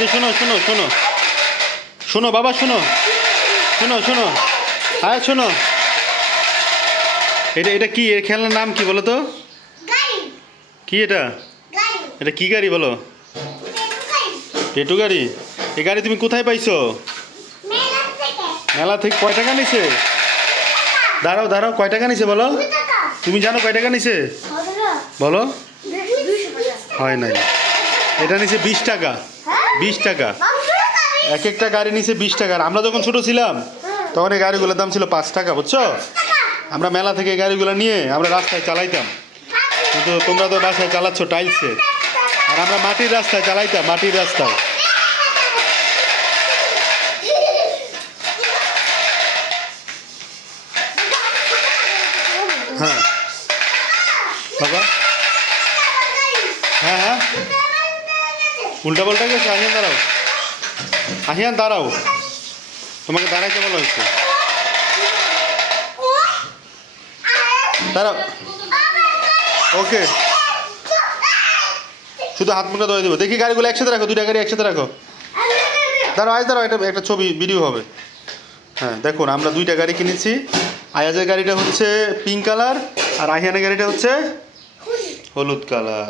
যে শোনো শোনো শোনো শোনো বাবা শোনো শোনো শোনো হ্যাঁ শোনো, এটা এটা কি, এর খেলনার নাম কি বলো তো? কি এটা? এটা কি গাড়ি বলো? টেটু গাড়ি। এই গাড়ি তুমি কোথায় পাইছো? মেলা থেকে। কয় টাকা নিছে? দাঁড়াও দাঁড়াও, কয় টাকা নিছে বলো? তুমি জানো কয় টাকা নিছে বলো? হয় নাই, এটা নিছে 20 টাকা। 20 টাকা এক একটা গাড়ি নিছে 20 টাকা। আর আমরা যখন ছোট ছিলাম তখন এই গাড়িগুলোর দাম ছিল 5 টাকা, বুঝছো? আমরা মেলা থেকে এই গাড়িগুলো নিয়ে আমরা রাস্তায় চালাইতাম, কিন্তু তোমরা তো বাসায় চালাচ্ছ টাইলসে, আর আমরা মাটির রাস্তায় চালাইতাম, মাটির রাস্তায়। হ্যাঁ বাবা, হ্যাঁ হ্যাঁ, উল্টা পাল্টা গেছে। আহিয়ান দাঁড়াও, আহিয়ান দাঁড়াও, তোমাকে দাঁড়াইতে বলা হয়েছে, দাঁড়াও। ওকে, শুধু হাত মুখটা ধরে দেবো। দেখি গাড়িগুলো একসাথে রাখো, দুইটা গাড়ি একসাথে রাখো। দাঁড়াও আজ, দাঁড়াও, এটা একটা ছবি ভিডিও হবে। হ্যাঁ দেখুন, আমরা দুইটা গাড়ি কিনেছি। আয়াজের গাড়িটা হচ্ছে পিঙ্ক কালার, আর আহিয়ানের গাড়িটা হচ্ছে হলুদ কালার।